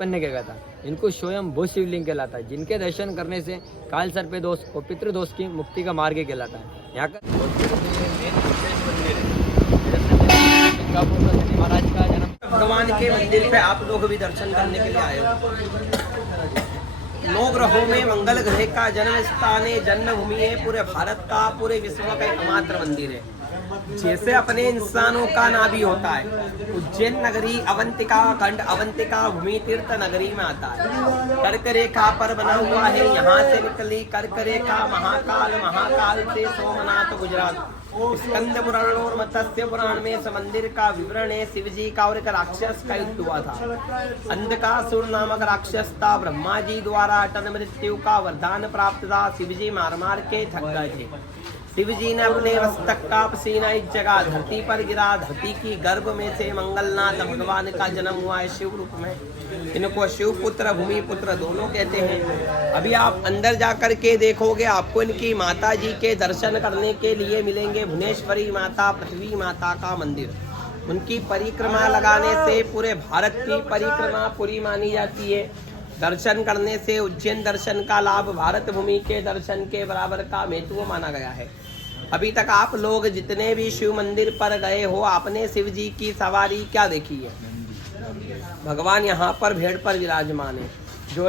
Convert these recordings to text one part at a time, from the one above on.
उत्पन्न किया था। इनको स्वयं भू शिवलिंग कहलाता है, जिनके दर्शन करने से काल सर्प दोष और पितृदोष की मुक्ति का मार्ग कहलाता है। यहाँ का महाराज का जन्म भगवान के मंदिर पे आप लोग भी दर्शन करने के लिए आए हो। 9 ग्रहों में मंगल ग्रह का जन्म स्थान है, जन्मभूमि है, पूरे भारत का, पूरे विश्व का एकमात्र मंदिर है। जैसे अपने इंसानों का नाभि होता है, उज्जैन नगरी अवंतिका खंड अवंतिका भूमि तीर्थ नगरी में आता है। कर्क रेखा पर बना हुआ है, यहाँ से निकली कर्क रेखा महाकाल, महाकाल से सोमनाथ गुजरात। स्कंद पुराण और मत्स्य पुराण में इस मंदिर का विवरण है। शिव जी का और एक राक्षस का युद्ध हुआ था। अंधकासुर नामक राक्षस था। ब्रह्मा जी द्वारा अटल मृत्यु का वरदान प्राप्त था। शिव जी मार मार के थक गए थे। शिव जी ने अपने मस्तक का पसीना इस जगह धरती पर गिरा। धरती की गर्भ में से मंगलनाथ भगवान का जन्म हुआ है शिव रूप में। इनको शिव पुत्र भूमि पुत्र दोनों कहते हैं। अभी आप अंदर जाकर के देखोगे, आपको इनकी माता जी के दर्शन करने के लिए मिलेंगे। भुवनेश्वरी माता, पृथ्वी माता का मंदिर। उनकी परिक्रमा लगाने से पूरे भारत की परिक्रमा पूरी मानी जाती है। दर्शन करने से उज्जैन दर्शन का लाभ भारत भूमि के दर्शन के बराबर का महत्व माना गया है। अभी तक आप लोग जितने भी शिव मंदिर पर गए हो, आपने शिव जी की सवारी क्या देखी है? भगवान यहाँ पर भेड़ पर विराजमान है, जो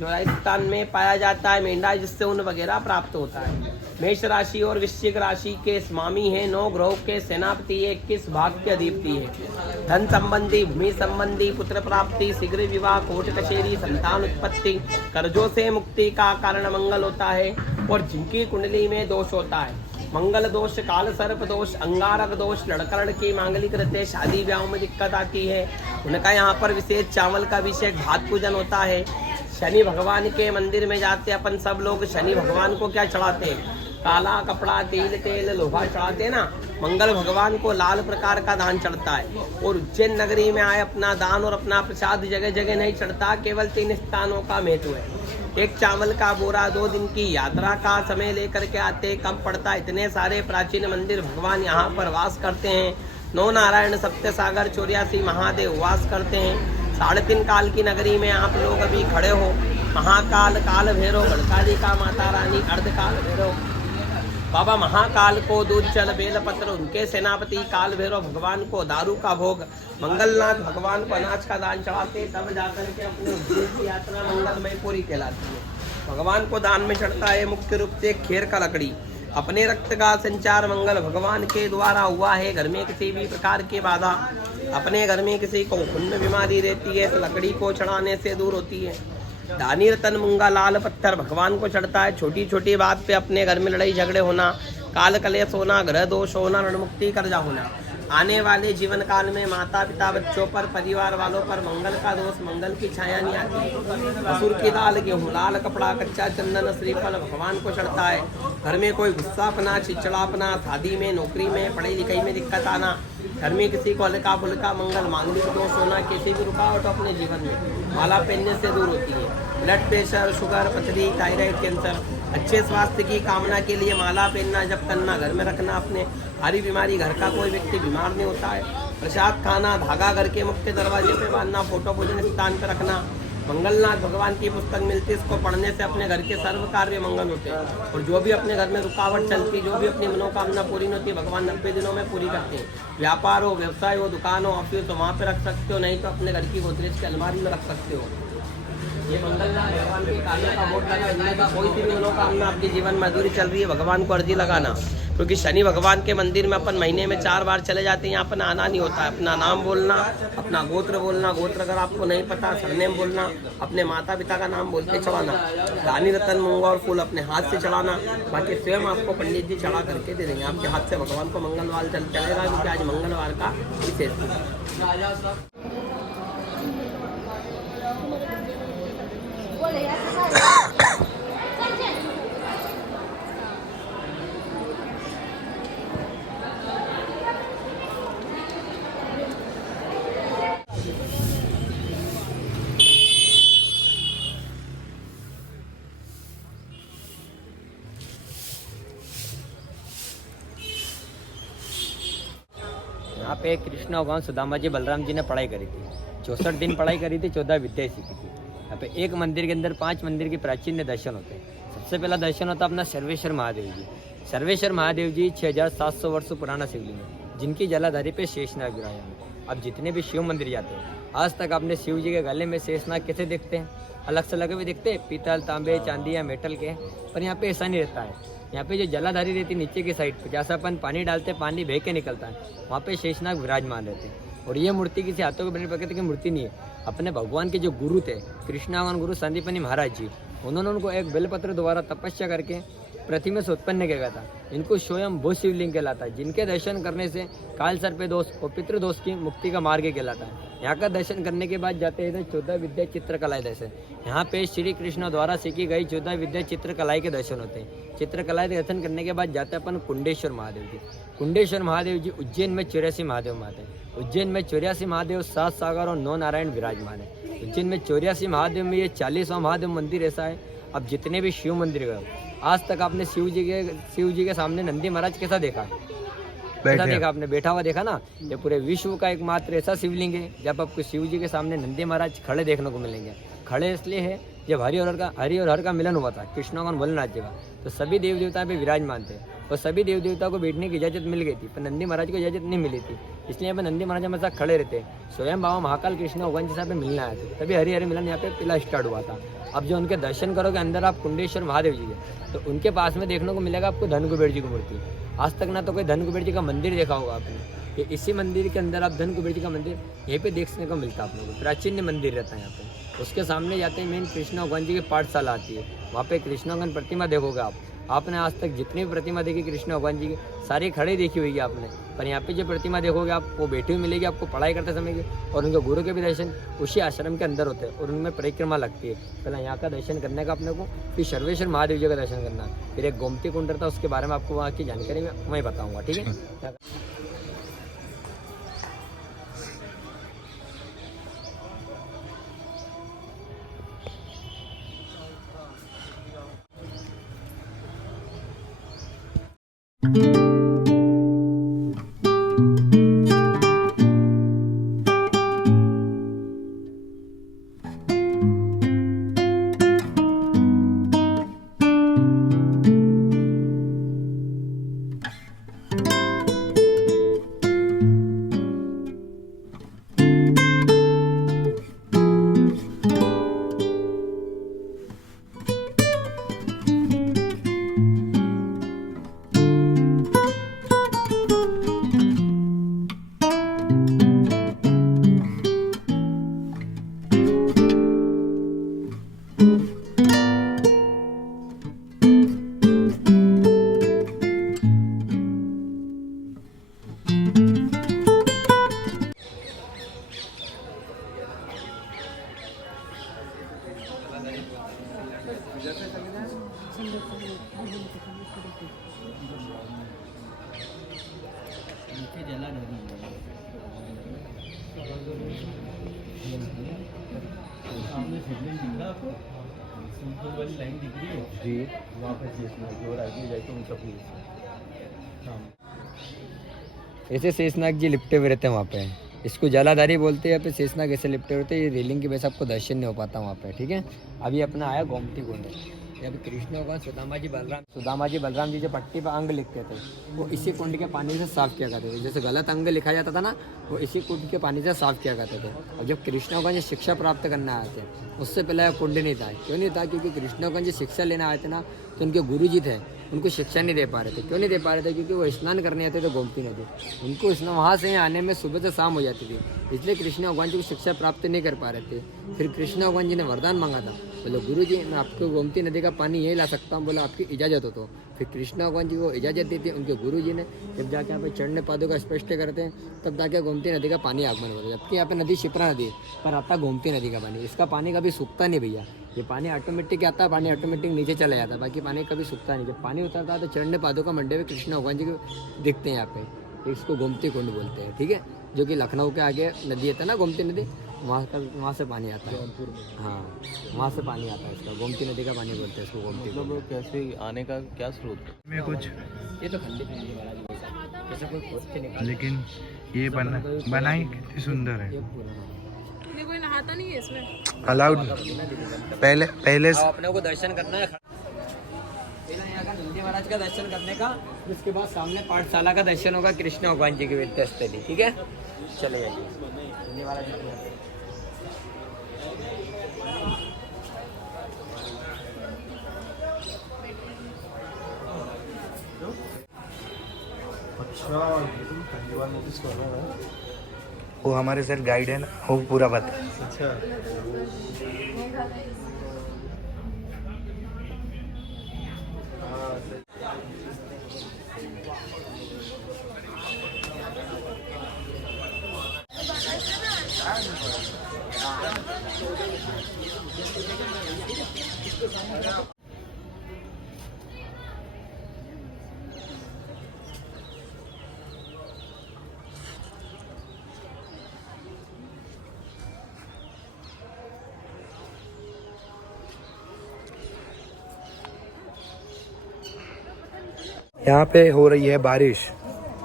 राजस्थान में पाया जाता है मेंढा, जिससे ऊन वगैरह प्राप्त होता है। मेष राशि और वृश्चिक राशि के स्वामी है। 9 ग्रहों के सेनापति है, 21 भाग के अधिपति है। धन संबंधी, भूमि संबंधी, पुत्र प्राप्ति, शीघ्र विवाह, कोर्ट कचेरी, संतान उत्पत्ति, कर्जों से मुक्ति का कारण मंगल होता है। और जिनकी कुंडली में दोष होता है, मंगल दोष, काल सर्प दोष, अंगारक दोष, लड़का लड़की मांगलिक रहते, शादी ब्याह में दिक्कत आती है, उनका यहाँ पर विशेष चावल का अभिषेक, भात पूजन होता है। शनि भगवान के मंदिर में जाते अपन सब लोग, शनि भगवान को क्या चढ़ाते हैं? काला कपड़ा, तेल लोहा चढ़ाते हैं ना। मंगल भगवान को लाल प्रकार का दान चढ़ता है। और उज्जैन नगरी में आए अपना दान और अपना प्रसाद जगह जगह नहीं चढ़ता, केवल 3 स्थानों का महत्व है। एक चावल का बोरा, 2 दिन की यात्रा का समय लेकर के आते, कम पड़ता। इतने सारे प्राचीन मंदिर भगवान यहाँ पर वास करते हैं। 9 नारायण, सप्त सागर, 84 महादेव वास करते हैं। 3.5 काल की नगरी में आप लोग अभी खड़े हो। महाकाल, काल भैरव, गढ़कालिका माता रानी, अर्धकाल भैरव, बाबा महाकाल को दूध जल बेलपत्र, उनके सेनापति काल भैरव भगवान को दारू का भोग, मंगलनाथ भगवान को अनाज का दान चढ़ाते, तब जाकर के अपने उज्जैन की यात्रा मंगलमय पूरी कहलाती है। भगवान को दान में चढ़ता है मुख्य रूप से खेर का लकड़ी। अपने रक्त का संचार मंगल भगवान के द्वारा हुआ है। घर में किसी भी प्रकार की बाधा, अपने घर में किसी को खून में बीमारी रहती है तो लकड़ी को चढ़ाने से दूर होती है। दानी रतन, मूंगा, लाल पत्थर भगवान को चढ़ता है। छोटी छोटी बात पे अपने घर में लड़ाई झगड़े होना, काल कलेश होना, ग्रह दोष होना, रणमुक्ति कर्जा होना, आने वाले जीवन काल में माता पिता, बच्चों पर, परिवार वालों पर मंगल का दोष, मंगल की छाया नहीं आती। मसूर की दाल, गेहूँ, लाल कपड़ा, कच्चा चंदन, श्रीफल भगवान को चढ़ता है। घर में कोई गुस्सापना, चिड़चिड़ापना, शादी में, नौकरी में, पढ़ाई लिखाई में दिक्कत आना, घर में किसी को हल्का फुल्का मंगल मांगलिक दोष होना, किसी भी रुकावट अपने जीवन में माला पहनने से दूर होती है। ब्लड प्रेशर, शुगर, पथरी, थायराइड, कैंसर, अच्छे स्वास्थ्य की कामना के लिए माला पहनना, जप करना, घर में रखना। अपने हरी बीमारी, घर का कोई व्यक्ति बीमार नहीं होता है। प्रसाद खाना, धागा घर के मुख्य दरवाजे पे बांधना, फोटो पूजन स्थान पर रखना। मंगलनाथ भगवान की पुस्तक मिलती है, इसको पढ़ने से अपने घर के सर्व कार्य मंगल होते हैं। और जो भी अपने घर में रुकावट चलती, जो भी अपनी मनोकामना पूरी नहीं होती, भगवान 90 दिनों में पूरी करते हैं। व्यापार हो, व्यवसाय हो, दुकान हो, ऑफिस हो, वहाँ पे रख सकते हो, नहीं तो अपने घर की गोदरेज की अलमारी में रख सकते हो। ये मंगलनाथ भगवान के काले का बोर्ड लगा, इनमें का कोई सी भी मनोकामना आपके जीवन में अधूरी चल रही है, भगवान को अर्जी लगाना। क्योंकि शनि भगवान के मंदिर में अपन महीने में 4 बार चले जाते हैं। यहाँ अपन आना नहीं होता है। अपना नाम बोलना, अपना गोत्र बोलना, गोत्र अगर आपको नहीं पता सरनेम बोलना, अपने माता पिता का नाम बोल के चढ़ाना, रानी रतन, मूंगा और फूल अपने हाथ से चढ़ाना। बाकी स्वयं आपको पंडित जी चढ़ा करके दे देंगे आपके हाथ से। भगवान को मंगलवार चलेगा, क्योंकि आज मंगलवार का विशेष है। यहाँ पे कृष्ण भगवान सुदामा जी, बलराम जी ने पढ़ाई करी थी। 64 दिन पढ़ाई करी थी, 14 विद्याएं सीखी थी। यहाँ पे एक मंदिर के अंदर 5 मंदिर के प्राचीन दर्शन होते हैं। सबसे पहला दर्शन होता है अपना सर्वेश्वर महादेव जी। सर्वेश्वर महादेव जी 6700 वर्ष पुराना शिवलिंग है, जिनकी जलाधारी पे शेषनाग विराजमान है। अब जितने भी शिव मंदिर जाते हैं, आज तक आपने शिव जी के गले में शेषनाग कैसे देखते हैं? अलग से लगे हुए दिखते हैं, पीतल, तांबे, चांदी या मेटल के। पर यहाँ पे ऐसा नहीं रहता है। यहाँ पे जो जलाधारी रहती है नीचे की साइड पे, जैसा अपन पानी डालते हैं पानी बह के निकलता है, वहाँ पे शेषनाग विराजमान रहते हैं। और ये मूर्ति किसी हाथों के बने प्रकृति की मूर्ति नहीं है। अपने भगवान के जो गुरु थे, कृष्णावन गुरु संदीपनी महाराज जी, उन्होंने उनको एक बेलपत्र द्वारा तपस्या करके प्रतिमा से उत्पन्न किया था। इनको स्वयं भू शिवलिंग कहलाता है, जिनके दर्शन करने से काल सर्प दोष और पितृदोष की मुक्ति का मार्ग कहलाता है। यहाँ का दर्शन करने के बाद जाते हैं 14 विद्या चित्रकला दर्शन। यहाँ पे श्री कृष्ण द्वारा सीखी गई 14 विद्या चित्रकलाएं के दर्शन होते हैं। चित्रकलाएं के दर्शन करने के बाद जाते हैं अपन कुंडेश्वर महादेव जी। कुंडेश्वर महादेव जी उज्जैन में 84 महादेव माते हैं। उज्जैन में 84 महादेव, 7 सागर और 9 नारायण विराजमान है। उज्जैन में 84 महादेव में ये 40वां महादेव मंदिर ऐसा है। अब जितने भी शिव मंदिर गए, आज तक आपने शिव जी के सामने नंदी महाराज कैसा देखा? कैसा देखा आपने? बैठा हुआ देखा ना। ये पूरे विश्व का एकमात्र ऐसा शिवलिंग है जब आपको शिव जी के सामने नंदी महाराज खड़े देखने को मिलेंगे। खड़े इसलिए है, जब हरि और हर का मिलन हुआ था कृष्ण और बलराज जी का, तो सभी देव देवता पे विराजमान थे और सभी देव देवता को बैठने की इजाजत मिल गई थी, पर नंदी महाराज को इजाजत नहीं मिली थी। इसलिए यहाँ पे नंदी महाराज हमेशा खड़े रहते। स्वयं बाबा महाकाल कृष्ण भगवान जी साहब पे मिलने आए थे, तभी हरि मिलन यहाँ पे पहला स्टार्ट हुआ था। अब जो उनके दर्शन करोगे अंदर आप कुंडेश्वर महादेव जी के, तो उनके पास में देखने को मिलेगा आपको धन कुबेर जी की मूर्ति। आज तक ना तो कोई धन कुबेर जी का मंदिर देखा होगा आपने। ये इसी मंदिर के अंदर आप धन कुबेर जी का मंदिर यहीं पे देखने को मिलता है आप लोगों को। प्राचीन मंदिर रहता है यहाँ पे। उसके सामने जाते हैं मेन कृष्ण भगवान जी की पाठशाला आती है, वहाँ पे कृष्ण भगवान प्रतिमा देखोगे आप। आपने आज तक जितनी भी प्रतिमा देखी कृष्ण भगवान जी की, सारी खड़े देखी होगी आपने, पर यहाँ पे जो प्रतिमा देखोगे आप वो बैठी हुई मिलेगी आपको पढ़ाई करते समय की। और उनके गुरु के भी दर्शन उसी आश्रम के अंदर होते हैं और उनमें परिक्रमा लगती है। पहले यहाँ का दर्शन करने का अपने को, फिर सर्वेश्वर महादेव जी का दर्शन करना, फिर एक गोमती कुंड था, उसके बारे में आपको वहाँ की जानकारी मैं बताऊँगा, ठीक है। वाली लाइन दिख रही है जी, वहाँ पे शेषनाग और आगे जाके उनका प्लेस है। ऐसे शेषनाग जी लिपटे हुए रहते हैं वहाँ पे। इसको जलाधारी बोलते हैं। यहाँ पे शेषनाग ऐसे लिपटे होते हैं। ये रेलिंग की वजह से आपको दर्शन नहीं हो पाता वहाँ पे, ठीक है। अभी अपना आया गोमती कुंड। यहाँ पे कृष्ण भगवान सुदामा जी बलराम जी जो पट्टी पर अंग लिखते थे, वो इसी कुंड के पानी से साफ किया करते थे। जैसे गलत अंग लिखा जाता था ना, वो इसी कुंड के पानी से साफ किया करते थे। और जब कृष्ण भगवान जी शिक्षा प्राप्त करने आए थे, उससे पहले कुंड नहीं था। क्यों नहीं था? क्योंकि कृष्ण भगवान जी शिक्षा लेने आए थे ना, तो उनके गुरु जी थे, उनको शिक्षा नहीं दे पा रहे थे। क्यों नहीं दे पा रहे थे? क्योंकि वो स्नान करने आते थे गोमती नदी। उनको स्नान वहाँ से आने में सुबह से शाम हो जाती थी, इसलिए कृष्ण भगवान जी को शिक्षा प्राप्त नहीं कर पा रहे थे। फिर कृष्ण भगवान जी ने वरदान मांगा था, बोले गुरु जी मैं आपको गोमती नदी का पानी यही ला सकता हूँ, बोला आपकी इजाज़त हो तो। फिर कृष्ण भगवान जी को इजाज़त दी थी। उनके गुरु जी ने जब जाके यहाँ पे चढ़ने पादों का स्पष्ट करते हैं, तब जाके गोमती नदी का पानी आगमन होता है। जबकि यहाँ पे नदी शिप्रा नदी पर आता गोमती नदी का पानी। इसका पानी कभी सूखता नहीं भैया, ये पानी ऑटोमेटिक आता है, पानी ऑटोमेटिक नीचे चला जाता है, बाकी पानी कभी सूखता नहीं। जब पानी उतरता है तो चढ़ने पादों का मंडे में कृष्ण भगवान जी को दिखते हैं यहाँ पे। इसको गोमती कुंड बोलते हैं, ठीक है। जो कि लखनऊ के आगे नदी है ना गोमती नदी, वहाँ से पानी आता है। हाँ, वहाँ से पानी आता है। इसका गोमती नदी का पानी बोलते हैं इसको, गोमती। मतलब कैसे आने का क्या स्रोत में कुछ ये तो खंडित नदी महाराज जैसे कोई खोद के निकाल, लेकिन ये बनाई कितनी सुंदर है। ये पुराना आता नहीं है इसमें। अलाउड पहले अब अपने को दर्शन करना है पहले यहाँ का नंदी महाराज का दर्शन करने का, उसके बाद सामने पाठशाला का दर्शन होगा कृष्ण भगवान जी की विद्यास्थली। ठीक है, चले जाइए नंदी महाराज जी। अच्छा, ये तो पहली बार नोटिस कर रहा हूँ। वो हमारे सर गाइड है ना, वो पूरा बता। अच्छा, हाँ, सही। यहाँ पे हो रही है बारिश,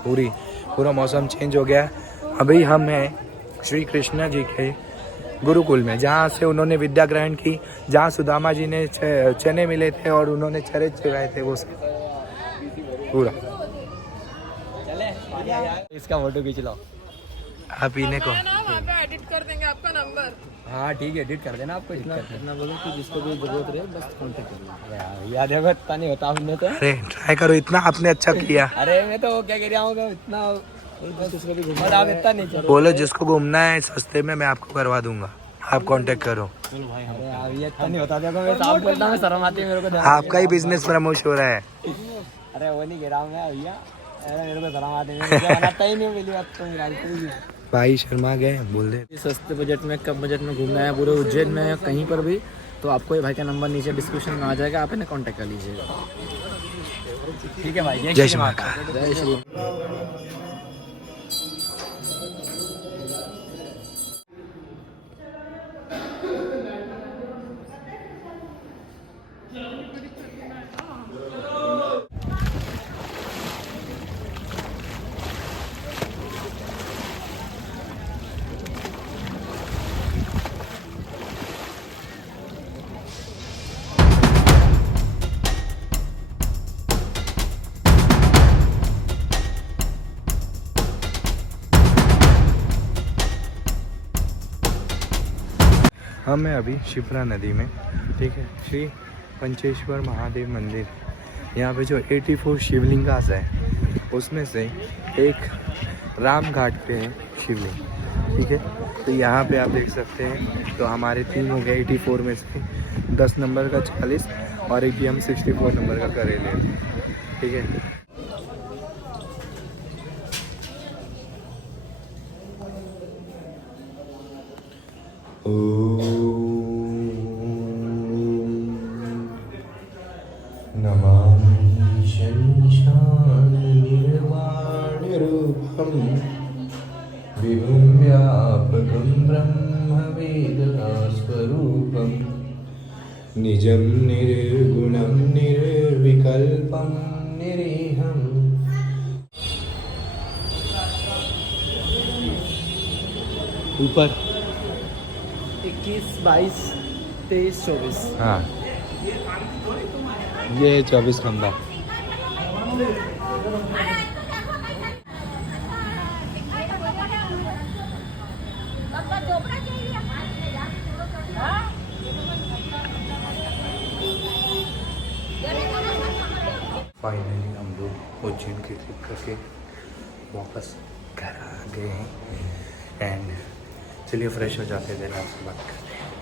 पूरा मौसम चेंज हो गया। अभी हम हैं श्री कृष्ण जी के गुरुकुल में, जहाँ से उन्होंने विद्या ग्रहण की, जहाँ सुदामा जी ने चने मिले थे और उन्होंने चरे चुराए थे, वो सब पूरा। इसका फोटो खींच लो आप इन्हें को वहाँ पे एडिट कर देंगे आपका नंबर। हाँ ठीक है, एडिट कर देना, आपको दिक्कत है। इतना बोलो कि जिसको भी जरूरत रहे बस कॉन्टेक्ट करिए। याद है, इतना नहीं होता हमने तो। अरे ट्राई करो, इतना आपने अच्छा किया। अरे मैं तो क्या कह रहा हूँ इतना, और आप इतना नहीं चलो। बोलो जिसको घूमना है सस्ते में मैं आपको करवा दूंगा, आप कांटेक्ट करो। चलो भाई, हम अरे यार ये इतना नहीं होता, देखो मैं साफ बोलता हूँ, शर्म आती है मेरे को। आपका ही बिजनेस प्रमोट हो रहा है। अरे वो नहीं कह रहा हूँ मैं भैया, अरे मेरे को शर्म आती है, मैं बनाता ही नहीं मेरी बात तो। भाई शर्मा गए, बोल दे। सस्ते बजट में, कम बजट में घूमना है पूरे उज्जैन में या कहीं पर भी, तो आपको ये भाई का नंबर नीचे डिस्क्रिप्शन में आ जाएगा, आप इन्हें कांटेक्ट कर लीजिएगा। ठीक है भाई, जय श्री महाकाल। जय श्री। हम हैं अभी शिप्रा नदी में, ठीक है, श्री पंचेश्वर महादेव मंदिर। यहाँ पे जो 84 शिवलिंगास है उसमें से एक राम घाट पे है शिवलिंग, ठीक है। तो यहाँ पे आप देख सकते हैं, तो हमारे 3 हो गए 84 में से, 10 नंबर का 40 और एक हम 64 नंबर का करेले, ठीक है। नमामि शनीशान निर्वाणरूपं विभुं व्यापकं ब्रह्मवेदस्वरूपं निजं निर्गुणं निर्विकल्पं निरीहम्। ऊपर 21, 22, 23, 24। हाँ, ये 24 खंबा। फाइनली हम लोग उज्जैन की ट्रिप करके वापस घर आ गए हैं, एंड चलिए फ्रेश हो जाते हैं, देर रात से बात करते हैं।